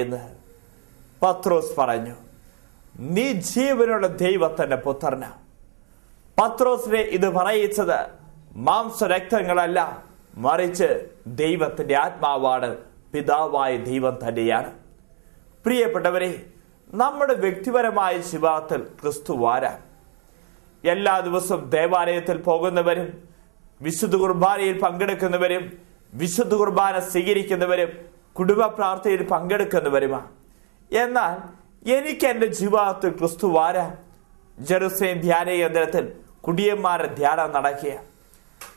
എന്ന് പത്രോസ് പറഞ്ഞു, നീ ജീവനുള്ള ദൈവത്തിന്റെ പുത്രനാ. പത്രോസിനെ ഇത് പറയിച്ചത് മാംസരക്തങ്ങളല്ല, മറിച്ച് ദൈവത്തിന്റെ ആത്മാവാണ്, പിതാവായ ദൈവം തന്നെയാണ്. പ്രിയപ്പെട്ടവരെ, നമ്മുടെ വ്യക്തിപരമായ ജീവിതത്തിൽ ക്രിസ്തു ആരാ? എല്ലാ ദിവസവും ദേവാലയത്തിൽ പോകുന്നവരും വിശുദ്ധ കുർബാനയിൽ പങ്കെടുക്കുന്നവരും വിശുദ്ധ കുർബാന സ്വീകരിക്കുന്നവരും കുടുംബ പ്രാർത്ഥനയിൽ പങ്കെടുക്കുന്നവരുമാണ്. എന്നാൽ എനിക്ക് എൻ്റെ ജീവിതത്തിൽ ക്രിസ്തു ആരാ? ജെറുസലേം ധ്യാന കേന്ദ്രത്തിൽ കുടിയന്മാരുടെ ധ്യാനം നടക്കുക.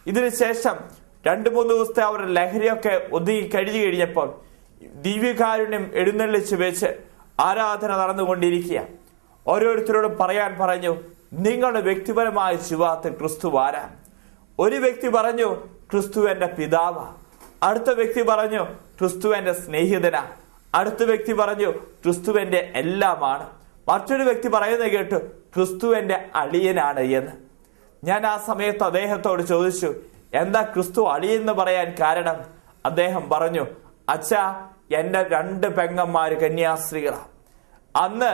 ഇതിനുശേഷം 2-3 ദിവസത്തെ അവരുടെ ലഹരിയൊക്കെ ഒതുങ്ങി കഴിഞ്ഞപ്പോൾ ദിവ്യകാരുണ്യം എഴുന്നള്ളിച്ച് വെച്ച് ആരാധന നടന്നുകൊണ്ടിരിക്കുക. ഓരോരുത്തരോടും പറയാൻ പറഞ്ഞു, നിങ്ങളുടെ വ്യക്തിപരമായ ജീവിതത്തിൽ ക്രിസ്തു ആരാ? ഒരു വ്യക്തി പറഞ്ഞു, ക്രിസ്തു എന്റെ പിതാവാ. അടുത്ത വ്യക്തി പറഞ്ഞു, ക്രിസ്തു എന്റെ സ്നേഹിതനാ. അടുത്ത വ്യക്തി പറഞ്ഞു, ക്രിസ്തു എന്റെ എല്ലാമാണ്. മറ്റൊരു വ്യക്തി പറയുന്നത് കേട്ടു, ക്രിസ്തു എന്റെ അളിയനാണ് എന്ന്. ഞാൻ ആ സമയത്ത് അദ്ദേഹത്തോട് ചോദിച്ചു, എന്താ ക്രിസ്തു അളിയെന്ന് പറയാൻ കാരണം? അദ്ദേഹം പറഞ്ഞു, അച്ഛാ, എന്റെ 2 പെങ്ങന്മാര് കന്യാസ്ത്രീകളാ. അന്ന്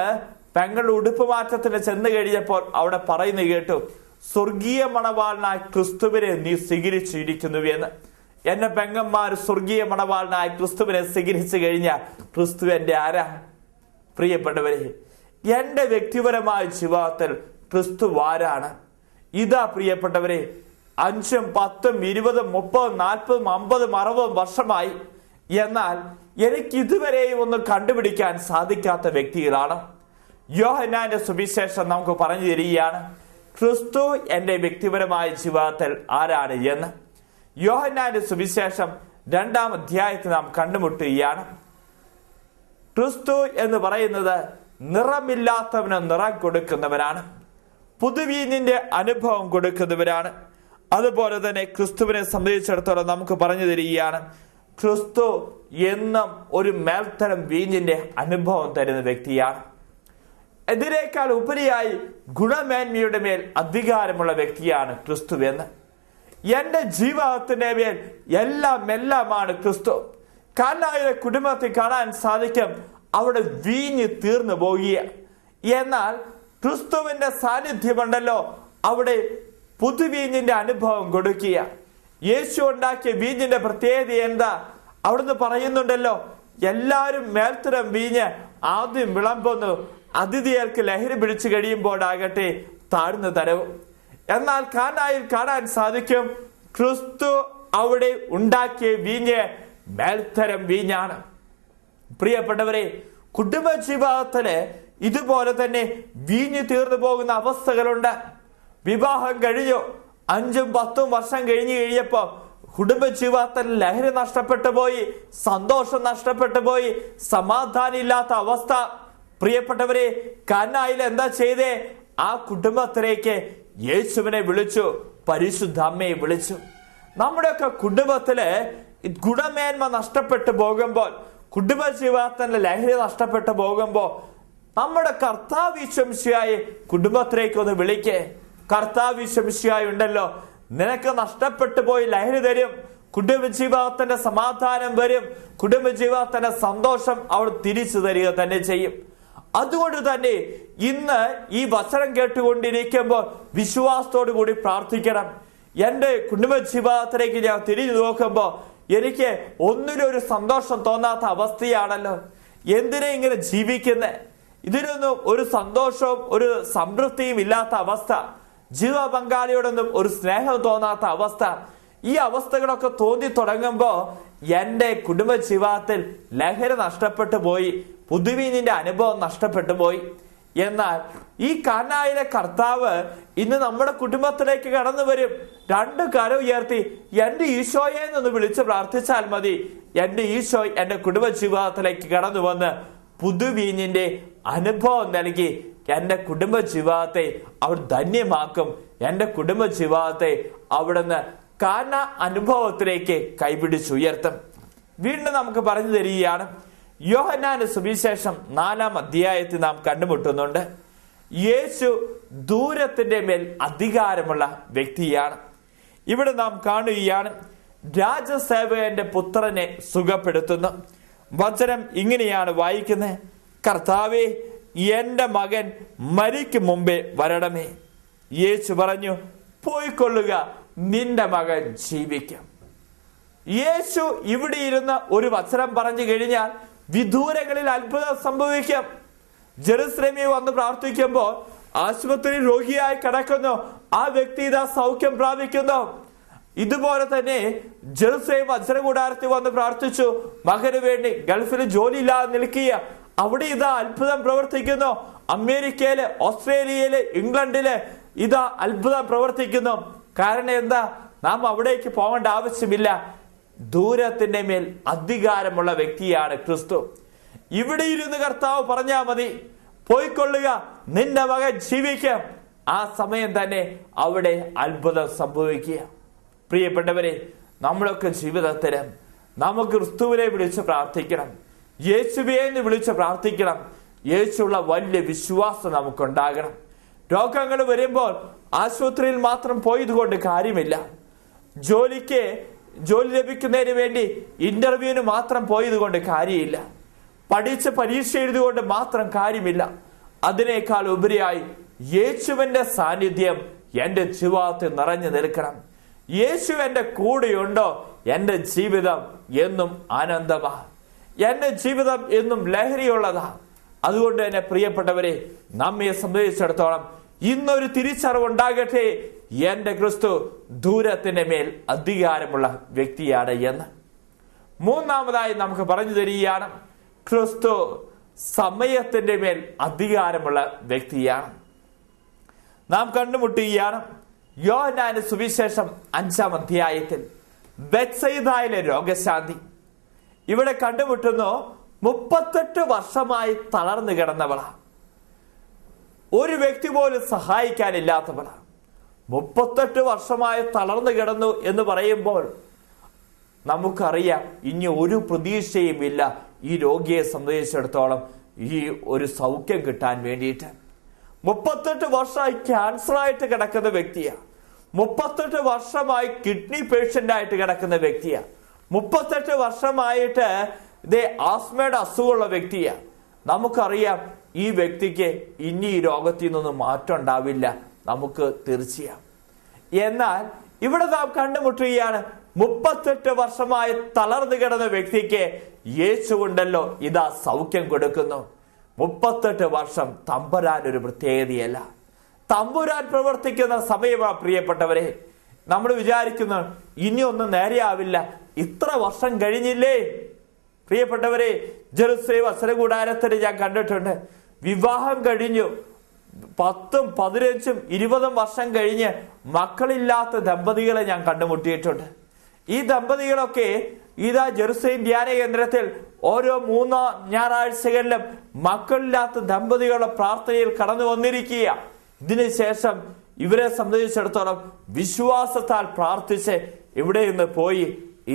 പെങ്ങളുടെ ഉടുപ്പ് മാറ്റത്തിന് ചെന്ന് കഴിഞ്ഞപ്പോൾ അവിടെ പറയുന്നത് കേട്ടു, സ്വർഗീയ മണവാളനായ ക്രിസ്തുവിനെ നീ സ്വീകരിച്ചിരിക്കുന്നു എന്ന്. എന്റെ പെങ്ങന്മാര് സ്വർഗീയ മണവാളനായ ക്രിസ്തുവിനെ സ്വീകരിച്ചു കഴിഞ്ഞാൽ ക്രിസ്തു എന്റെ ആരാ? പ്രിയപ്പെട്ടവരെ, എന്റെ വ്യക്തിപരമായ ജീവിതത്തിൽ ക്രിസ്തു ആരാണ്? ഇതാ പ്രിയപ്പെട്ടവരെ, 5, 10, 20, 30, 40, 50, 60 വർഷമായി. എന്നാൽ എനിക്ക് ഇതുവരെയും ഒന്നും കണ്ടുപിടിക്കാൻ സാധിക്കാത്ത വ്യക്തികളാണ്. യോഹന്നാന്റെ സുവിശേഷം നമുക്ക് പറഞ്ഞു തരികയാണ് ക്രിസ്തു എന്റെ വ്യക്തിപരമായ ജീവിതത്തിൽ ആരാണ് എന്ന്. യോഹന്നാന്റെ സുവിശേഷം 2-ാം അധ്യായത്തിൽ നാം കണ്ടുമുട്ടുകയാണ്. ക്രിസ്തു എന്ന് പറയുന്നത് നിറമില്ലാത്തവന് നിറം കൊടുക്കുന്നവരാണ്, പുതുവീഞ്ഞിന്റെ അനുഭവം കൊടുക്കുന്നവരാണ്. അതുപോലെ തന്നെ ക്രിസ്തുവിനെ സംബന്ധിച്ചിടത്തോളം നമുക്ക് പറഞ്ഞു തരികയാണ്, ക്രിസ്തു എന്നും ഒരു മേൽത്തരം വീഞ്ഞിന്റെ അനുഭവം തരുന്ന വ്യക്തിയാണ്. ഇതിനേക്കാൾ ഉപരിയായി ഗുണമേന്മയുടെ മേൽ അധികാരമുള്ള വ്യക്തിയാണ് ക്രിസ്തു എന്ന്. എന്റെ ജീവിതത്തിന്റെ മേൽ എല്ലാമാണ് ക്രിസ്തു. കാനായിലെ കുടുംബത്തിൽ കാണാൻ സാധിക്കും, അവിടെ വീഞ്ഞ് തീർന്നു പോകുക. എന്നാൽ ക്രിസ്തുവിന്റെ സാന്നിധ്യമുണ്ടല്ലോ, അവിടെ പുതുവീഞ്ഞിന്റെ അനുഭവം കൊടുക്കുക. യേശു ഉണ്ടാക്കിയ വീഞ്ഞിന്റെ പ്രത്യേകത എന്താ? അവിടുന്ന് പറയുന്നുണ്ടല്ലോ, എല്ലാവരും മേൽത്തരം വീഞ്ഞ് ആദ്യം വിളമ്പുന്നു, അതിഥികൾക്ക് ലഹരി പിടിച്ചു കഴിയുമ്പോഴാകട്ടെ താഴ്ന്നു തരവും. എന്നാൽ കാനായിൽ കാണാൻ സാധിക്കും, ക്രിസ്തു അവിടെ ഉണ്ടാക്കിയ വീഞ്ഞ് മേൽത്തരം വീഞ്ഞാണ്. പ്രിയപ്പെട്ടവരെ, കുടുംബജീവിതത്തില് ഇതുപോലെ തന്നെ വീഞ്ഞു തീർന്നു പോകുന്ന അവസ്ഥകളുണ്ട്. വിവാഹം കഴിഞ്ഞു 5, 10 വർഷം കഴിഞ്ഞപ്പോ കുടുംബജീവിതത്തിൽ ലഹരി നഷ്ടപ്പെട്ടു പോയി, സന്തോഷം നഷ്ടപ്പെട്ടു പോയി, സമാധാനം ഇല്ലാത്ത അവസ്ഥ. പ്രിയപ്പെട്ടവരെ, കാനായിൽ എന്താ ചെയ്തേ? ആ കുടുംബത്തിലേക്ക് യേശുവിനെ വിളിച്ചു, പരിശുദ്ധ അമ്മയെ വിളിച്ചു. നമ്മുടെയൊക്കെ കുടുംബത്തില് ഗുണമേന്മ നഷ്ടപ്പെട്ടു പോകുമ്പോൾ, കുടുംബജീവിതത്തിന്റെ ലഹരി നഷ്ടപ്പെട്ടു പോകുമ്പോ നമ്മുടെ കർത്താവ് ഈശോമിശിഹായെ കുടുംബത്തിലേക്ക് ഒന്ന് വിളിക്കേ. കർത്താവ് ഈശോമിശിഹായി ഉണ്ടല്ലോ, നിനക്ക് നഷ്ടപ്പെട്ടു പോയി ലഹരി തരും, കുടുംബജീവിതത്തിന്റെ സമാധാനം വരും, കുടുംബജീവിതത്തിന്റെ സന്തോഷം അവൾ തിരിച്ചു തരിക തന്നെ ചെയ്യും. അതുകൊണ്ട് തന്നെ ഇന്ന് ഈ വചനം കേട്ടുകൊണ്ടിരിക്കുമ്പോൾ വിശ്വാസത്തോടു കൂടി പ്രാർത്ഥിക്കണം. എന്റെ കുടുംബജീവിതത്തിലേക്ക് ഞാൻ തിരിഞ്ഞു നോക്കുമ്പോ എനിക്ക് ഒന്നിനൊരു സന്തോഷം തോന്നാത്ത അവസ്ഥയാണല്ലോ. എന്തിനാ ഇങ്ങനെ ജീവിക്കുന്നേ? ഇതിനൊന്നും ഒരു സന്തോഷവും ഒരു സംതൃപ്തിയും ഇല്ലാത്ത അവസ്ഥ, ജീവ പങ്കാളിയോടൊന്നും ഒരു സ്നേഹം തോന്നാത്ത അവസ്ഥ. ഈ അവസ്ഥകളൊക്കെ തോന്നി തുടങ്ങുമ്പോ എന്റെ കുടുംബജീവിതത്തിൽ ലഹരി നഷ്ടപ്പെട്ടു പോയി, പുതുവീഞ്ഞിന്റെ അനുഭവം നഷ്ടപ്പെട്ടു പോയി. എന്നാൽ ഈ കാനായിലെ കർത്താവ് ഇന്ന് നമ്മുടെ കുടുംബത്തിലേക്ക് കടന്നു വരും. 2 കരം ഉയർത്തി എന്റെ ഈശോയെ എന്നൊന്ന് വിളിച്ച് പ്രാർത്ഥിച്ചാൽ മതി. എന്റെ ഈശോ എന്റെ കുടുംബജീവിതത്തിലേക്ക് കടന്നു വന്ന് പുതുവീഞ്ഞിന്റെ അനുഭവം നൽകി എന്റെ കുടുംബജീവിതത്തെ അവർ ധന്യമാക്കും. എന്റെ കുടുംബജീവിതത്തെ അവിടുന്ന് കാന അനുഭവത്തിലേക്ക് കൈപിടിച്ചുയർത്തും. വീണ്ടും നമുക്ക് പറഞ്ഞു തരികയാണ്, യോഹന്നാന്റെ സുവിശേഷം 4-ാം അധ്യായത്തിൽ നാം കണ്ടുമുട്ടുന്നുണ്ട്. യേശു ദൂരത്തിന്റെ മേൽ അധികാരമുള്ള വ്യക്തിയാണ്. ഇവിടെ നാം കാണുകയാണ്, രാജസേവകന്റെ പുത്രനെ സുഖപ്പെടുത്തുന്നു. വചനം ഇങ്ങനെയാണ് വായിക്കുന്നത്: കർത്താവേ, എന്റെ മകൻ മരിക്കും മുമ്പേ വരണമേ. യേശു പറഞ്ഞു, പോയിക്കൊള്ളുക, നിന്റെ മകൻ ജീവിക്കും. യേശു ഇവിടെ ഇരുന്ന് ഒരു വചനം പറഞ്ഞു കഴിഞ്ഞാൽ വിദൂരങ്ങളിൽ അത്ഭുതം സംഭവിക്കും. ജെറുസലേമിൽ വന്ന് പ്രാർത്ഥിക്കുമ്പോൾ ആശുപത്രിയിൽ രോഗിയായി കിടക്കുന്നു, ആ വ്യക്തി ഇതാ സൗഖ്യം പ്രാപിക്കുന്നു. ഇതുപോലെ തന്നെ ജെറുസലേം വചനകൂടാരത്തിൽ വന്ന് പ്രാർത്ഥിച്ചു, മകന് വേണ്ടി ഗൾഫിൽ ജോലിയില്ലാതെ നിൽക്കുക, അവിടെ ഇതാ അത്ഭുതം പ്രവർത്തിക്കുന്നു. അമേരിക്കയില്, ഓസ്ട്രേലിയയില്, ഇംഗ്ലണ്ടില് ഇതാ അത്ഭുതം പ്രവർത്തിക്കുന്നു. കാരണം എന്താ? നാം അവിടേക്ക് പോകേണ്ട ആവശ്യമില്ല. ദൂരത്തിന്റെ മേൽ അധികാരമുള്ള വ്യക്തിയാണ് ക്രിസ്തു. ഇവിടെ ഇരുന്ന് കർത്താവ് പറഞ്ഞാൽ മതി, പോയിക്കൊള്ളുക, നിന്റെ മകൻ ജീവിക്കാം. ആ സമയം തന്നെ അവിടെ അത്ഭുതം സംഭവിക്കുക. പ്രിയപ്പെട്ടവരെ, നമ്മളൊക്കെ ജീവിതത്തിന് നമുക്ക് ക്രിസ്തുവിനെ വിളിച്ച് പ്രാർത്ഥിക്കണം, യേശുവേ എന്ന് വിളിച്ച് പ്രാർത്ഥിക്കണം. യേശുള്ള വലിയ വിശ്വാസം നമുക്കുണ്ടാകണം. രോഗങ്ങൾ വരുമ്പോൾ ആശുപത്രിയിൽ മാത്രം പോയതുകൊണ്ട് കാര്യമില്ല. ജോലി ലഭിക്കുന്നതിന് വേണ്ടി ഇന്റർവ്യൂവിന് മാത്രം പോയതുകൊണ്ട് കാര്യമില്ല. പഠിച്ച് പരീക്ഷ എഴുതുകൊണ്ട് മാത്രം കാര്യമില്ല. അതിനേക്കാൾ ഉപരിയായി യേശുവിന്റെ സാന്നിധ്യം എന്റെ ജീവിതത്തിൽ നിറഞ്ഞു നിൽക്കണം. യേശു എന്റെ കൂടെയുണ്ടോ, എന്റെ ജീവിതം എന്നും ആനന്ദമാ, എന്റെ ജീവിതം എന്നും ലഹരിയുള്ളതാ. അതുകൊണ്ട് തന്നെ പ്രിയപ്പെട്ടവരെ, നമ്മെ സംബന്ധിച്ചിടത്തോളം ഇന്നൊരു തിരിച്ചറിവുണ്ടാകട്ടെ, എന്റെ ക്രിസ്തു ദൂരത്തിന്റെ മേൽ അധികാരമുള്ള വ്യക്തിയാണ് എന്ന്. മൂന്നാമതായി നമുക്ക് പറഞ്ഞു തരികയാണ്, ക്രിസ്തു സമയത്തിന്റെ മേൽ അധികാരമുള്ള വ്യക്തിയാണ്. നാം കണ്ടുമുട്ടുകയാണ് യോഹന്നാന്റെ സുവിശേഷം 5-ാം അധ്യായത്തിൽ ബെത്സയിദയിലെ രോഗശാന്തി. ഇവിടെ കണ്ടുമുട്ടുന്നു 38 വർഷമായി തളർന്നു കിടന്നവളാ, ഒരു വ്യക്തി പോലും സഹായിക്കാനില്ലാത്തവളാ. 38 വർഷമായി തളർന്നു കിടന്നു എന്ന് പറയുമ്പോൾ നമുക്കറിയാം ഇനി ഒരു പ്രതീക്ഷയും ഇല്ല ഈ രോഗിയെ സംബന്ധിച്ചിടത്തോളം ഈ ഒരു സൗഖ്യം കിട്ടാൻ വേണ്ടിയിട്ട്. 38 വർഷമായി ക്യാൻസറായിട്ട് കിടക്കുന്ന വ്യക്തിയാണ്. 38 വർഷമായി കിഡ്നി പേഷ്യന്റ് ആയിട്ട് കിടക്കുന്ന വ്യക്തിയാണ്. 38 വർഷമായിട്ട് ഇതേ ആസ്മയുടെ അസുഖമുള്ള വ്യക്തിയാണ്. നമുക്കറിയാം ഈ വ്യക്തിക്ക് ഇനി ഈ രോഗത്തിൽ നിന്നൊന്നും മാറ്റം ഉണ്ടാവില്ല, നമുക്ക് തീർച്ചയായും. എന്നാൽ ഇവിടെ നാം കണ്ടുമുട്ടുകയാണ് 38 വർഷമായി തളർന്നു കിടന്ന വ്യക്തിക്ക് യേശു ഉണ്ടല്ലോ ഇതാ സൗഖ്യം കൊടുക്കുന്നു. 38 വർഷം തമ്പുരാൻ ഒരു പ്രത്യേകതയല്ല, തമ്പുരാൻ പ്രവർത്തിക്കുന്ന സമയമാണ്. പ്രിയപ്പെട്ടവരെ, നമ്മൾ വിചാരിക്കുന്നു ഇനിയൊന്നും നേരെയാവില്ല, ഇത്ര വർഷം കഴിഞ്ഞില്ലേ. പ്രിയപ്പെട്ടവരെ, ജെറുസലേം വചനകൂടാരത്തിൽ ഞാൻ കണ്ടിട്ടുണ്ട്, വിവാഹം കഴിഞ്ഞു 10, 15, 20 വർഷം കഴിഞ്ഞ് മക്കളില്ലാത്ത ദമ്പതികളെ ഞാൻ കണ്ടുമുട്ടിയിട്ടുണ്ട്. ഈ ദമ്പതികളൊക്കെ ഇതാ ജെറുസലേം ധ്യാന കേന്ദ്രത്തിൽ ഓരോ 3 ഞായറാഴ്ചകളിലും മക്കളില്ലാത്ത ദമ്പതികളുടെ പ്രാർത്ഥനയിൽ കടന്നു വന്നിരിക്കുക. ഇതിനുശേഷം ഇവരെ സംബന്ധിച്ചിടത്തോളം വിശ്വാസത്താൽ പ്രാർത്ഥിച്ച് ഇവിടെ നിന്ന് പോയി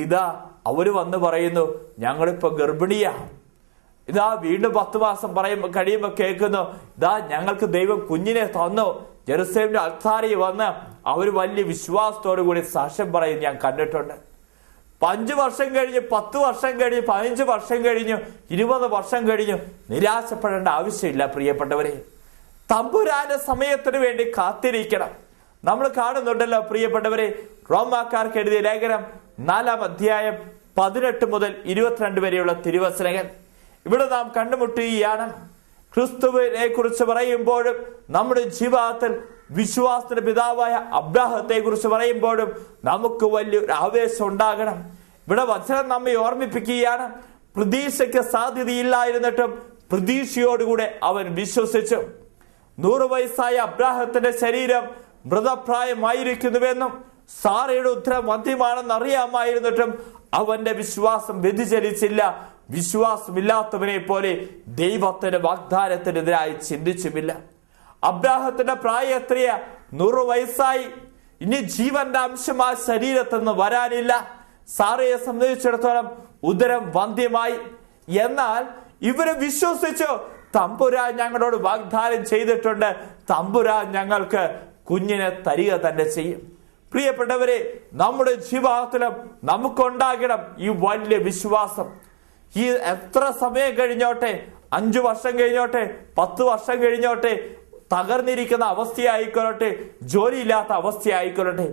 ഇതാ അവര് വന്ന് പറയുന്നു, ഞങ്ങളിപ്പോ ഗർഭിണിയാ. ഇതാ വീണ്ടും 10 മാസം കഴിയുമ്പോ കേൾക്കുന്നു, ഇതാ ഞങ്ങൾക്ക് ദൈവം കുഞ്ഞിനെ തന്നു. ജെറുസലേമിന്റെ അൾത്താരയിൽ വന്ന് അവർ വലിയ വിശ്വാസത്തോടു കൂടി സാക്ഷ്യം പറയും ഞാൻ കണ്ടിട്ടുണ്ട്. 5 വർഷം കഴിഞ്ഞ്, 10 വർഷം കഴിഞ്ഞ്, 15 വർഷം കഴിഞ്ഞു, 20 വർഷം കഴിഞ്ഞു. നിരാശപ്പെടേണ്ട ആവശ്യമില്ല പ്രിയപ്പെട്ടവരെ. തമ്പുരാന്റെ സമയത്തിന് വേണ്ടി കാത്തിരിക്കണം. നമ്മൾ കാണുന്നുണ്ടല്ലോ പ്രിയപ്പെട്ടവരെ, റോമാക്കാർക്ക് എഴുതിയ ലേഖനം 4-ാം അധ്യായം 18 മുതൽ 22 വരെയുള്ള തിരുവചനങ്ങൾ. ഇവിടെ നാം കണ്ടുമുട്ടുകയാണ് ക്രിസ്തുവിനെ കുറിച്ച് പറയുമ്പോഴും നമ്മുടെ ജീവിതത്തിൽ വിശ്വാസത്തിന്റെ പിതാവായ അബ്രാഹത്തെ കുറിച്ച് പറയുമ്പോഴും നമുക്ക് വലിയൊരു ആവേശം ഉണ്ടാകണം. ഇവിടെ വചനം നമ്മെ ഓർമ്മിപ്പിക്കുകയാണ്, പ്രതീക്ഷയ്ക്ക് സാധ്യതയില്ലായിരുന്നിട്ടും പ്രതീക്ഷയോടുകൂടെ അവൻ വിശ്വസിച്ചു. 100 വയസ്സായ അബ്രാഹത്തിന്റെ ശരീരം മൃതപ്രായമായിരിക്കുന്നുവെന്നും സാറയുടെ ഉത്തരം മധ്യമാണെന്ന് അറിയാമായിരുന്നിട്ടും അവന്റെ വിശ്വാസം വ്യതിചലിച്ചില്ല. വിശ്വാസമില്ലാത്തവനെ പോലെ ദൈവത്തിന്റെ വാഗ്ദാനത്തിനെതിരായി ചിന്തിച്ചുമില്ല. അബ്രാഹത്തിന്റെ പ്രായം എത്രയാ? 100 വയസ്സായി. ഇനി ജീവന്റെ അംശം ആ ശരീരത്തിൽ നിന്ന് വരാനില്ല. സാറയെ സംബന്ധിച്ചിടത്തോളം ഉദരം വന്ധ്യമായി. എന്നാൽ ഇവര് വിശ്വസിച്ചു, തമ്പുരാൻ ഞങ്ങളോട് വാഗ്ദാനം ചെയ്തിട്ടുണ്ട്, തമ്പുരാൻ ഞങ്ങൾക്ക് കുഞ്ഞിനെ തരിക തന്നെ ചെയ്യും. പ്രിയപ്പെട്ടവരെ, നമ്മുടെ ജീവിതത്തിലും നമുക്കുണ്ടാകണം ഈ വലിയ വിശ്വാസം. ഈ എത്ര സമയം കഴിഞ്ഞോട്ടെ, 5 വർഷം കഴിഞ്ഞോട്ടെ, 10 വർഷം കഴിഞ്ഞോട്ടെ, തകർന്നിരിക്കുന്ന അവസ്ഥയായിക്കൊള്ളട്ടെ, ജോലിയില്ലാത്ത അവസ്ഥയായിക്കൊള്ളട്ടെ,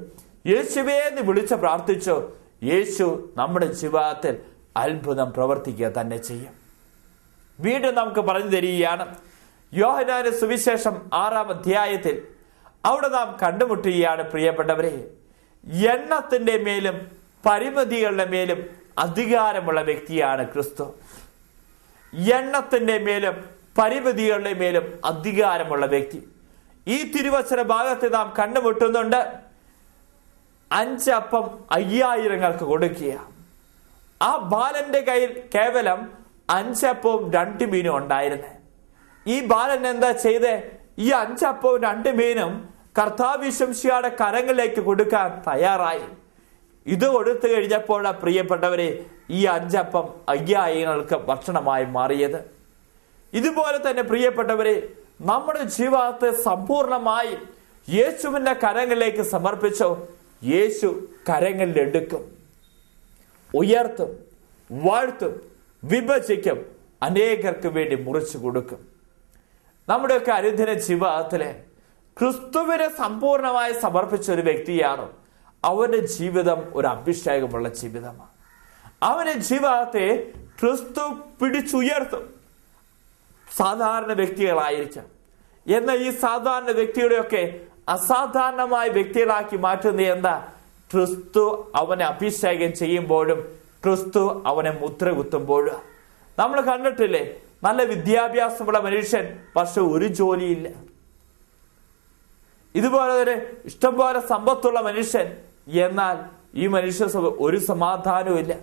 യേശുവേ എന്ന് വിളിച്ച് പ്രാർത്ഥിച്ചോ, യേശു നമ്മുടെ ജീവിതത്തിൽ അത്ഭുതം പ്രവർത്തിക്കുക തന്നെ ചെയ്യും. വീണ്ടും നമുക്ക് പറഞ്ഞു തരികയാണ് യോഹന്നാന്റെ സുവിശേഷം 6-ാം അധ്യായത്തിൽ. അവിടെ നാം കണ്ടുമുട്ടുകയാണ് പ്രിയപ്പെട്ടവരെ, എണ്ണത്തിന്റെ മേലും പരിമിതികളുടെ മേലും അധികാരമുള്ള വ്യക്തിയാണ് ക്രിസ്തു. എണ്ണത്തിന്റെ മേലും പരിമിതികളുടെ മേലും അധികാരമുള്ള വ്യക്തി. ഈ തിരുവചന ഭാഗത്ത് നാം കണ്ടുമുട്ടുന്നുണ്ട്. 5 അപ്പം 5000 കൊടുക്കുക. ആ ബാലന്റെ കയ്യിൽ കേവലം 5 അപ്പവും 2 മീനും ഉണ്ടായിരുന്നു. ഈ ബാലൻ എന്താ ചെയ്തേ? ഈ 5 അപ്പവും 2 മീനും കർത്താവ് ശംശിയുടെ കരങ്ങളിലേക്ക് കൊടുക്കാൻ തയ്യാറായി. ഇത് കൊടുത്തു കഴിഞ്ഞപ്പോൾ പ്രിയപ്പെട്ടവരെ, ഈ 5 അപ്പം 5000 ഭക്ഷണമായി മാറിയത്. ഇതുപോലെ തന്നെ പ്രിയപ്പെട്ടവരെ, നമ്മുടെ ജീവിതത്തെ സമ്പൂർണമായി യേശുവിന്റെ കരങ്ങളിലേക്ക് സമർപ്പിച്ചോ, യേശു കരങ്ങളിലെടുക്കും, ഉയർത്തും, വാഴ്ത്തും, വിഭജിക്കും, അനേകർക്ക് വേണ്ടി മുറിച്ചു കൊടുക്കും. നമ്മുടെയൊക്കെ അനുദിന ജീവിതത്തിലെ ക്രിസ്തുവിനെ സമ്പൂർണമായി സമർപ്പിച്ച ഒരു വ്യക്തിയാണ്. അവന്റെ ജീവിതം ഒരു അഭിഷേകമുള്ള ജീവിതമാണ്. അവന്റെ ജീവിതത്തെ ക്രിസ്തു പിടിച്ചുയർത്തും. സാധാരണ വ്യക്തികളായിരിക്കാം, എന്നാൽ ഈ സാധാരണ വ്യക്തിയുടെയൊക്കെ അസാധാരണമായ വ്യക്തികളാക്കി മാറ്റുന്ന എന്താ? ക്രിസ്തു അവനെ അഭിഷേകം ചെയ്യുമ്പോഴും ക്രിസ്തു അവനെ മുദ്ര കുത്തുമ്പോഴും. നമ്മൾ കണ്ടിട്ടില്ലേ, നല്ല വിദ്യാഭ്യാസമുള്ള മനുഷ്യൻ പക്ഷെ ഒരു ജോലിയില്ല. ഇതുപോലെ തന്നെ ഇഷ്ടംപോലെ സമ്പത്തുള്ള മനുഷ്യൻ, എന്നാൽ ഈ മനുഷ്യ ഒരു സമാധാനവും ഇല്ല.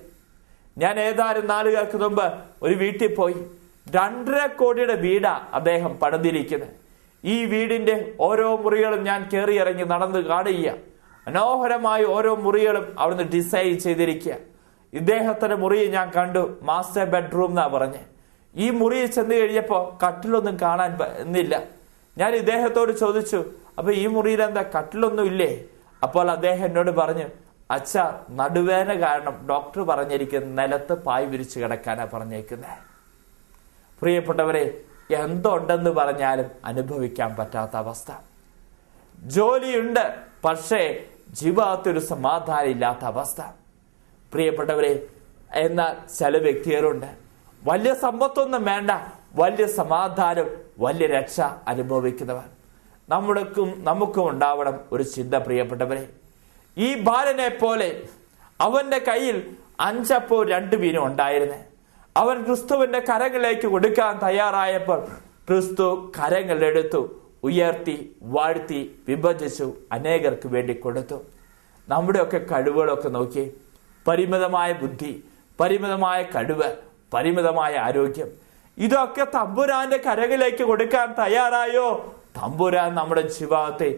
ഞാൻ ഏതാനും നാളുകൾക്ക് മുമ്പ് ഒരു വീട്ടിൽ പോയി. 2.5 കോടിയുടെ വീടാ അദ്ദേഹം പണിതിരിക്കുന്നത്. ഈ വീടിന്റെ ഓരോ മുറികളും ഞാൻ കയറി ഇറങ്ങി നടന്ന് കാണുക. മനോഹരമായി ഓരോ മുറികളും അവിടുന്ന് ഡിസൈൻ ചെയ്തിരിക്കുക. ഇദ്ദേഹത്തിന്റെ മുറിയെ ഞാൻ കണ്ടു, മാസ്റ്റർ ബെഡ്റൂം എന്നാ പറഞ്ഞ്. ഈ മുറിയിൽ ചെന്ന് കഴിഞ്ഞപ്പോ കട്ടിലൊന്നും കാണാൻ എന്നില്ല. ഞാൻ ഇദ്ദേഹത്തോട് ചോദിച്ചു, അപ്പൊ ഈ മുറിയിൽ എന്താ കട്ടിലൊന്നും ഇല്ലേ? അപ്പോൾ അദ്ദേഹം എന്നോട് പറഞ്ഞു, അച്ഛ, നടുവേദന കാരണം ഡോക്ടർ പറഞ്ഞിരിക്കുന്ന നിലത്ത് പായ് വിരിച്ചു കിടക്കാനാ പറഞ്ഞേക്കുന്നത്. പ്രിയപ്പെട്ടവരെ, എന്തുണ്ടെന്ന് പറഞ്ഞാലും അനുഭവിക്കാൻ പറ്റാത്ത അവസ്ഥ. ജോലിയുണ്ട്, പക്ഷേ ജീവിതത്തിൽ ഒരു സമാധാനം ഇല്ലാത്ത അവസ്ഥ. പ്രിയപ്പെട്ടവരെ, എന്നാൽ ചില വ്യക്തികളുണ്ട്, വലിയ സമ്പത്തൊന്നും വേണ്ട, വലിയ സമാധാനം, വലിയ രക്ഷ അനുഭവിക്കുന്നവർ. നമുക്കും ഉണ്ടാവണം ഒരു ചിന്ത പ്രിയപ്പെട്ടവരെ. ഈ ബാലനെ പോലെ അവന്റെ കയ്യിൽ 5 അപ്പവും 2 മീനും ഉണ്ടായിരുന്നു. അവൻ ക്രിസ്തുവിന്റെ കരങ്ങളിലേക്ക് കൊടുക്കാൻ തയ്യാറായപ്പോൾ ക്രിസ്തു കരങ്ങളെടുത്തു, ഉയർത്തി, വാഴ്ത്തി, വിഭജിച്ചു, അനേകർക്ക് വേണ്ടി കൊടുത്തു. നമ്മുടെയൊക്കെ കഴിവുകളൊക്കെ നോക്കി, പരിമിതമായ ബുദ്ധി, പരിമിതമായ കഴിവ്, പരിമിതമായ ആരോഗ്യം, ഇതൊക്കെ തമ്പുരാന്റെ കരങ്ങളിലേക്ക് കൊടുക്കാൻ തയ്യാറായോ? തമ്പുരാൻ നമ്മുടെ ജീവിതത്തെ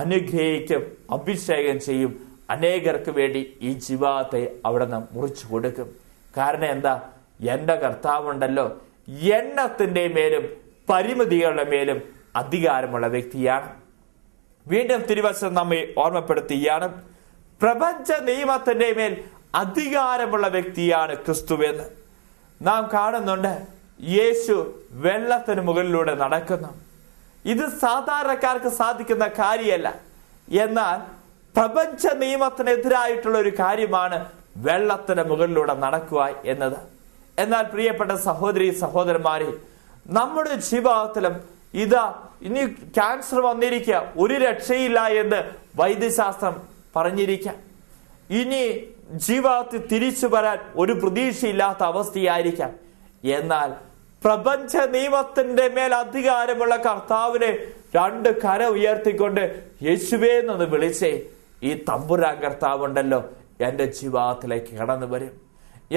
അനുഗ്രഹിക്കും, അഭിഷേകം ചെയ്യും, അനേകർക്ക് വേണ്ടി ഈ ജീവിതത്തെ അവിടെ നിന്ന് മുറിച്ചു കൊടുക്കും. കാരണം എന്താ? എന്റെ കർത്താവുണ്ടല്ലോ, എണ്ണത്തിന്റെ മേലും പരിമിതികളുടെ മേലും അധികാരമുള്ള വ്യക്തിയാണ്. വീണ്ടും തിരുവചനം നമ്മെ ഓർമ്മപ്പെടുത്തുകയാണ്, പ്രപഞ്ച നിയമത്തിന്റെ മേൽ അധികാരമുള്ള വ്യക്തിയാണ് ക്രിസ്തുവെന്ന്. നാം കാണുന്നുണ്ട്, യേശു വെള്ളത്തിന് മുകളിലൂടെ നടക്കുന്നു. ഇത് സാധാരണക്കാർക്ക് സാധിക്കുന്ന കാര്യമല്ല. എന്നാൽ പ്രപഞ്ച നിയമത്തിനെതിരായിട്ടുള്ള ഒരു കാര്യമാണ് വെള്ളത്തിന് മുകളിലൂടെ നടക്കുക എന്നത്. എന്നാൽ പ്രിയപ്പെട്ട സഹോദരി സഹോദരന്മാരെ, നമ്മുടെ ജീവിതത്തിലും ഇതാ ഇനി ക്യാൻസർ വന്നിരിക്കുക, ഒരു രക്ഷയില്ല എന്ന് വൈദ്യശാസ്ത്രം പറഞ്ഞിരിക്കാം. ഇനി ജീവിതത്തിൽ തിരിച്ചു വരാൻ ഒരു പ്രതീക്ഷയില്ലാത്ത അവസ്ഥയായിരിക്കാം. എന്നാൽ പ്രപഞ്ച നിയമത്തിന്റെ മേൽ അധികാരമുള്ള കർത്താവിനെ 2 കര ഉയർത്തിക്കൊണ്ട് യേശുവേ എന്ന് വിളിച്ചേ, ഈ തമ്പുരാൻ കർത്താവുണ്ടല്ലോ എന്റെ ജീവിതത്തിലേക്ക് കടന്നു വരും.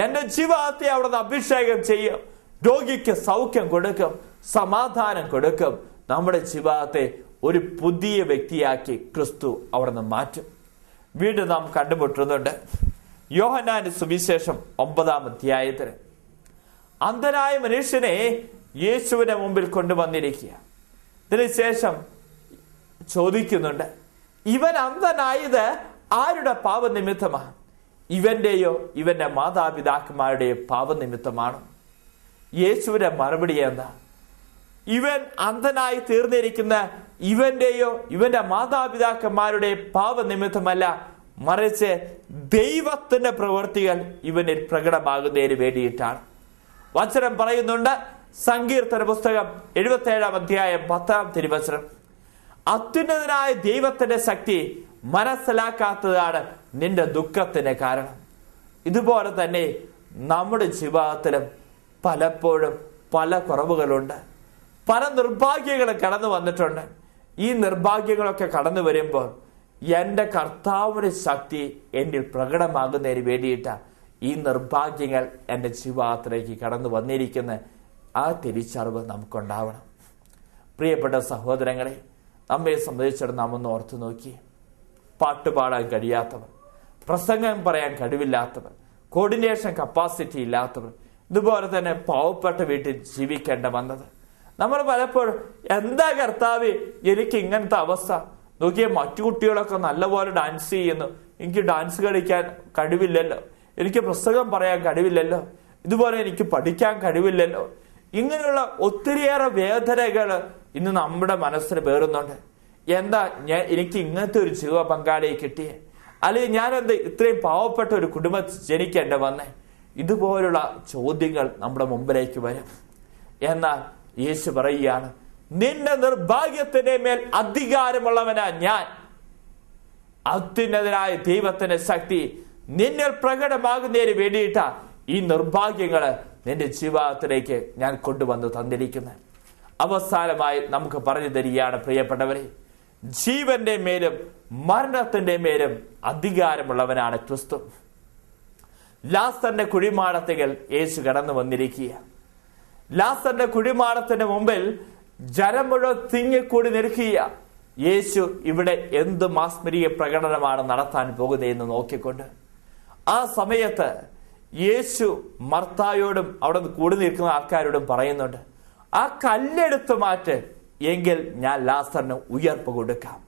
എന്റെ ജീവിതത്തെ അവിടെ അഭിഷേകം ചെയ്യും, രോഗിക്ക് സൗഖ്യം കൊടുക്കും, സമാധാനം കൊടുക്കും. നമ്മുടെ ജീവിതത്തെ ഒരു പുതിയ വ്യക്തിയാക്കി ക്രിസ്തു അവിടെ നിന്ന് മാറ്റും. വീണ്ടും നാം കണ്ടുമുട്ടുന്നുണ്ട് യോഹന്നാന്റെ സുവിശേഷം 9-ാം അധ്യായത്തിൽ. അന്ധനായ മനുഷ്യനെ യേശുവിന്റെ മുമ്പിൽ കൊണ്ടുവന്നിരിക്കുക. ഇതിനുശേഷം ചോദിക്കുന്നുണ്ട്, ഇവൻ അന്ധനായത് ആരുടെ പാപനിമിത്തമാണ്? ഇവന്റെയോ ഇവന്റെ മാതാപിതാക്കന്മാരുടെയോ പാപനിമിത്തമാണ്? യേശുവിന്റെ മറുപടി എന്താ? ഇവൻ അന്ധനായി തീർന്നിരിക്കുന്ന ഇവന്റെയോ ഇവന്റെ മാതാപിതാക്കന്മാരുടെ പാപനിമിത്തമല്ല, മറിച്ച് ദൈവത്തിന്റെ പ്രവൃത്തികൾ ഇവനിൽ പ്രകടമാകുന്നതിന് വേണ്ടിയിട്ടാണ്. വചനം പറയുന്നുണ്ട്, സങ്കീർത്തന പുസ്തകം 77 അധ്യായം 10 തിരുവചനം, അത്യുന്നതനായ ദൈവത്തിന്റെ ശക്തി മനസ്സിലാക്കാത്തതാണ് നിന്റെ ദുഃഖത്തിന് കാരണം. ഇതുപോലെ തന്നെ നമ്മുടെ ജീവിതത്തിലും പലപ്പോഴും പല കുറവുകളുണ്ട്, പല നിർഭാഗ്യങ്ങളും കടന്നു വന്നിട്ടുണ്ട്. ഈ നിർഭാഗ്യങ്ങളൊക്കെ കടന്നു വരുമ്പോൾ എൻ്റെ കർത്താവിന്റെ ശക്തി എന്നിൽ പ്രകടമാകുന്നതിന് വേണ്ടിയിട്ടാണ് ഈ നിർഭാഗ്യങ്ങൾ എൻ്റെ ജീവിതത്തിലേക്ക് കടന്നു വന്നിരിക്കുന്ന ആ തിരിച്ചറിവ് നമുക്കുണ്ടാവണം. പ്രിയപ്പെട്ട സഹോദരങ്ങളെ, നമ്മെ സംബന്ധിച്ചിടത്തോളം നാം ഒന്ന് ഓർത്തു നോക്കി. പാട്ടുപാടാൻ കഴിയാത്തവർ, പ്രസംഗം പറയാൻ കഴിവില്ലാത്തവർ, കോർഡിനേഷൻ കപ്പാസിറ്റി ഇല്ലാത്തവർ, ഇതുപോലെ തന്നെ പാവപ്പെട്ട വീട്ടിൽ ജീവിക്കേണ്ട വന്നത്. നമ്മൾ പലപ്പോഴും എന്താ കർത്താവ് എനിക്ക് ഇങ്ങനത്തെ അവസ്ഥ, നോക്കിയ മറ്റു കുട്ടികളൊക്കെ നല്ലപോലെ ഡാൻസ് ചെയ്യുന്നു, എനിക്ക് ഡാൻസ് കളിക്കാൻ കഴിവില്ലല്ലോ, എനിക്ക് പ്രസംഗം പറയാൻ കഴിവില്ലല്ലോ, ഇതുപോലെ എനിക്ക് പഠിക്കാൻ കഴിവില്ലല്ലോ. ഇങ്ങനെയുള്ള ഒത്തിരിയേറെ വേദനകൾ ഇന്ന് നമ്മുടെ മനസ്സിന് പേറുന്നുണ്ട്. എന്താ എനിക്ക് ഇങ്ങനത്തെ ഒരു ജീവിത പങ്കാളിയെ കിട്ടിയേ, അല്ലെങ്കിൽ ഞാനെന്താ ഇത്രയും പാവപ്പെട്ട ഒരു കുടുംബം ജനിക്കേണ്ട വന്നേ? ഇതുപോലുള്ള ചോദ്യങ്ങൾ നമ്മുടെ മുമ്പിലേക്ക് വരും. എന്നാൽ യേശു പറയുകയാണ്, നിന്റെ നിർഭാഗ്യത്തിന്റെ മേൽ അധികാരമുള്ളവനാ ഞാൻ. അത്യുന്നതനായ ദൈവത്തിന്റെ ശക്തി നിന്നിൽ പ്രകടമാകുന്നതിന് വേണ്ടിയിട്ടാ ഈ നിർഭാഗ്യങ്ങള് നിന്റെ ജീവിതത്തിലേക്ക് ഞാൻ കൊണ്ടുവന്ന് തന്നിരിക്കുന്നത്. അവസാനമായി നമുക്ക് പറഞ്ഞു തരികയാണ്, പ്രിയപ്പെട്ടവരെ, ജീവന്റെ മേലും മരണത്തിന്റെ മേലും അധികാരമുള്ളവനാണ് ക്രിസ്തു. ലാസറിന്റെ കുഴിമാടത്തിൽ യേശു കടന്നു വന്നിരിക്കുക. ലാസറിന്റെ കുഴിമാടത്തിന്റെ മുമ്പിൽ ജനം മുഴുവൻ തിങ്ങിക്കൂടി നിൽക്കുക. യേശു ഇവിടെ എന്ത് മാസ്മരിക പ്രകടനമാണ് നടത്താൻ പോകുന്നതെന്ന് നോക്കിക്കൊണ്ട് ആ സമയത്ത് യേശു മർത്തായോടും അവിടെ കൂടി നിൽക്കുന്ന ആൾക്കാരോടും പറയുന്നുണ്ട്, ആ കല്ലെടുത്ത് മാറ്റ്, എങ്കിൽ ഞാൻ ലാസറിന് ഉയർപ്പ് കൊടുക്കാം.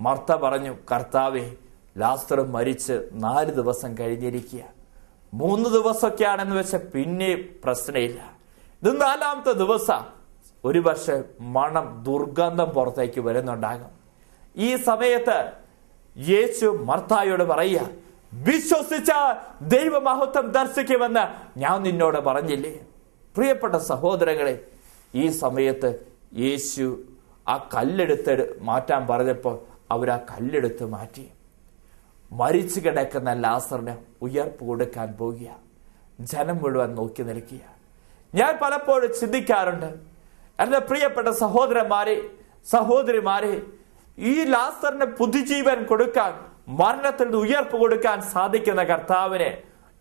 മർത്ത പറഞ്ഞു, കർത്താവേ, ലാസർ മരിച്ച് 4 ദിവസം കഴിഞ്ഞിരിക്കുക. 3 ദിവസമൊക്കെയാണെന്ന് വെച്ചാൽ പിന്നെ പ്രശ്നമില്ല. ഇത് 4ാമത്തെ ദിവസം. ഒരു പക്ഷെ മണം, ദുർഗന്ധം പുറത്തേക്ക് വരുന്നുണ്ടാകും. ഈ സമയത്ത് യേശു മർത്തായോട് പറയുക, വിശ്വസിച്ച ദൈവമഹത്വം ദർശിക്കുമെന്ന് ഞാൻ നിന്നോട് പറഞ്ഞില്ലേ? പ്രിയപ്പെട്ട സഹോദരങ്ങളെ, ഈ സമയത്ത് യേശു ആ കല്ലെടുത്ത് മാറ്റാൻ പറഞ്ഞപ്പോൾ അവർ ആ കല്ലെടുത്ത് മാറ്റി. മരിച്ചു കിടക്കുന്ന ലാസറിന് ഉയർപ്പ് കൊടുക്കാൻ പോകുക. ജനം മുഴുവൻ നോക്കി നിൽക്കുക. ഞാൻ പലപ്പോഴും ചിന്തിക്കാറുണ്ട്, എൻ്റെ പ്രിയപ്പെട്ട സഹോദരന്മാരെ, സഹോദരിമാരെ, ഈ ലാസറിന് പുതുജീവൻ കൊടുക്കാൻ, മരണത്തിൽ നിന്ന് ഉയർപ്പ് കൊടുക്കാൻ സാധിക്കുന്ന കർത്താവിനെ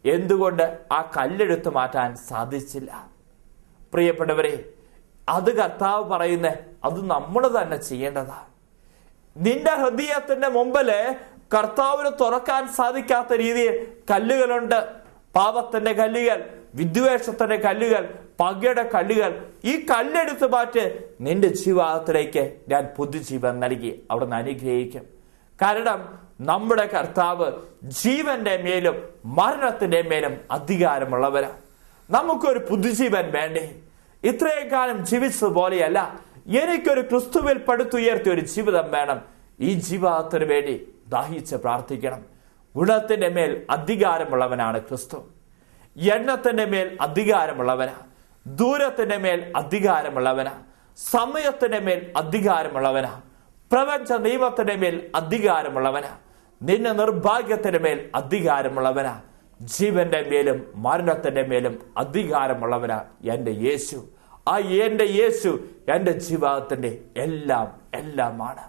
എന്തുകൊണ്ട് ആ കല്ലെടുത്ത് മാറ്റാൻ സാധിച്ചില്ല? പ്രിയപ്പെട്ടവരെ, അത് കർത്താവ് പറയുന്നേ, അത് നമ്മൾ തന്നെ ചെയ്യേണ്ടതാണ്. നിന്റെ ഹൃദയത്തിന്റെ മുമ്പില് കർത്താവിന് തുറക്കാൻ സാധിക്കാത്ത രീതിയിൽ കല്ലുകളുണ്ട്. പാപത്തിന്റെ കല്ലുകൾ, വിദ്വേഷത്തിന്റെ കല്ലുകൾ, പകയുടെ കല്ലുകൾ. ഈ കല്ലെടുത്ത് മാറ്റ്, നിന്റെ ജീവിതത്തിലേക്ക് ഞാൻ പുതുജീവൻ നൽകി അവിടെ നിന്ന് അനുഗ്രഹിക്കും. കാരണം നമ്മുടെ കർത്താവ് ജീവന്റെ മേലും മരണത്തിന്റെ മേലും അധികാരമുള്ളവരാ. നമുക്കൊരു പുതുജീവൻ വേണ്ടേ? ഇത്രയും കാലം ജീവിച്ചതുപോലെയല്ല, എനിക്കൊരു ക്രിസ്തുവിൽ പടുത്തുയർത്തിയ ഒരു ജീവിതം വേണം. ഈ ജീവിതത്തിന് വേണ്ടി ദാഹിച്ച് പ്രാർത്ഥിക്കണം. ഗുണത്തിന്റെ മേൽ അധികാരമുള്ളവനാണ് ക്രിസ്തു. എണ്ണത്തിന്റെ മേൽ അധികാരമുള്ളവനാ, ദൂരത്തിന്റെ മേൽ അധികാരമുള്ളവനാ, സമയത്തിന്റെ മേൽ അധികാരമുള്ളവനാ, പ്രപഞ്ച നിയമത്തിന്റെ മേൽ അധികാരമുള്ളവനാ, നിന്റെ നിർഭാഗ്യത്തിന്റെ മേൽ അധികാരമുള്ളവനാ, ജീവന്റെ മേലും മരണത്തിന്റെ മേലും അധികാരമുള്ളവനാ എൻ്റെ യേശു. ആ എൻ്റെ യേശു എൻ്റെ ജീവിതത്തിന്റെ എല്ലാമാണ്.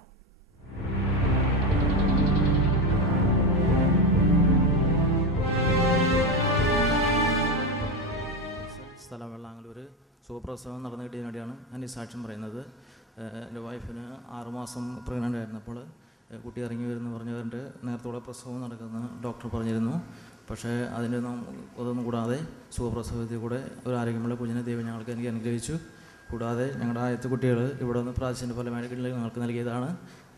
സ്ഥലം വെള്ളാങ്ങല്ലൂർ സുഖപ്രസവം നടന്നു കിട്ടിയതിന് വേണ്ടിയാണ് ഞാൻ ഈ സാക്ഷ്യം പറയുന്നത്. എൻ്റെ വൈഫിന് 6 മാസം പ്രഗ്നൻ്റ് ആയിരുന്നപ്പോൾ കുട്ടി ഇറങ്ങി വരുമെന്ന് പറഞ്ഞവരുടെ നേരത്തോടെ പ്രസവം നടക്കുന്ന ഡോക്ടർ പറഞ്ഞിരുന്നു. പക്ഷേ അതൊന്നും കൂടാതെ സുഖപ്രസവത്തിൽ കൂടെ ഒരു ആരോഗ്യമുള്ള കുഞ്ഞിനെ ദൈവം ഞങ്ങൾക്ക് എനിക്ക് അനുഗ്രഹിച്ചു. കൂടാതെ ഞങ്ങളുടെ ആദ്യത്തെ കുട്ടികൾ ഇവിടെ നിന്ന് പ്രാചീന ഫലമായിട്ട് ഞങ്ങൾക്ക് നൽകിയതാണ്.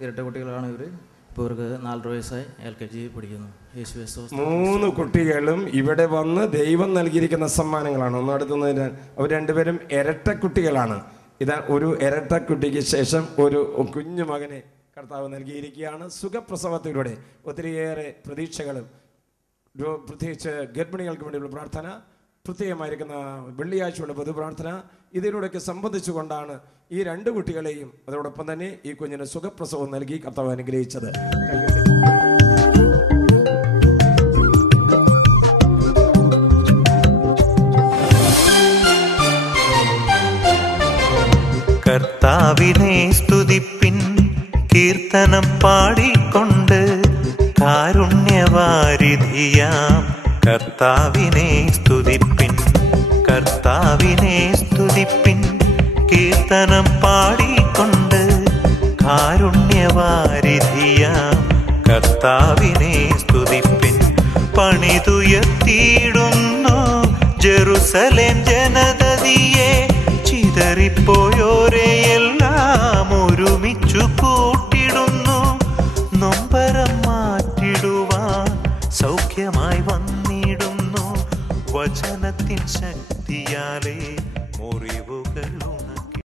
ഇരട്ട കുട്ടികളാണ് ഇവർ. ഇപ്പോൾ ഇവർക്ക് 4 വയസ്സായി, LKG പഠിക്കുന്നു. യേശുവേ സ്തോത്രം. 3 കുട്ടികളും ഇവിടെ വന്ന് ദൈവം നൽകിയിരിക്കുന്ന സമ്മാനങ്ങളാണ്. ഒന്ന് അടുത്തുന്നതിന് അവർ രണ്ടുപേരും ഇരട്ടക്കുട്ടികളാണ്. ഇതാ ഒരു ഇരട്ടക്കുട്ടിക്ക് ശേഷം ഒരു കുഞ്ഞു മകനെ കർത്താവ് നൽകിയിരിക്കുകയാണ്. സുഖപ്രസവത്തിലൂടെ ഒത്തിരിയേറെ പ്രതീക്ഷകളും, പ്രത്യേകിച്ച് ഗർഭിണികൾക്ക് വേണ്ടിയുള്ള പ്രാർത്ഥന, പ്രത്യേകമായിരിക്കുന്ന വെള്ളിയാഴ്ചയുള്ള പൊതുപ്രാർത്ഥന, ഇതിലൂടെയൊക്കെ സംബന്ധിച്ചുകൊണ്ടാണ് ഈ 2 കുട്ടികളെയും അതോടൊപ്പം തന്നെ ഈ കുഞ്ഞിന് സുഖപ്രസവം നൽകി കർത്താവ് അനുഗ്രഹിച്ചത്. കർത്താവിനെ സ്തുതിപ്പിൻ, കീർത്തനം പാടിക്കൊണ്ട് കാരുണ്യവാരിധിയാം കർത്താവിനെ സ്തുതിപ്പിൻ. കർത്താവിനെ സ്തുതിപ്പിൻ, കീർത്തനം പാടിക്കൊണ്ട് കാരുണ്യവാരിധിയാം കർത്താവിനെ സ്തുതിപ്പിൻ. പണിതുയർത്തിയിടുന്നു ജെറുസലേം ജനതതിയെ, ചിതറിപ്പോയോരെയെല്ലാം ഒരുമിച്ചു കൂട്ടിടുന്നു. നൊമ്പരം മാറ്റിടുവാൻ സൗഖ്യമായി വന്നിടുന്നു. വചനത്തിൻ ശക്തിയാലേ മുറിവുകൾ ഉണങ്ങുന്നു.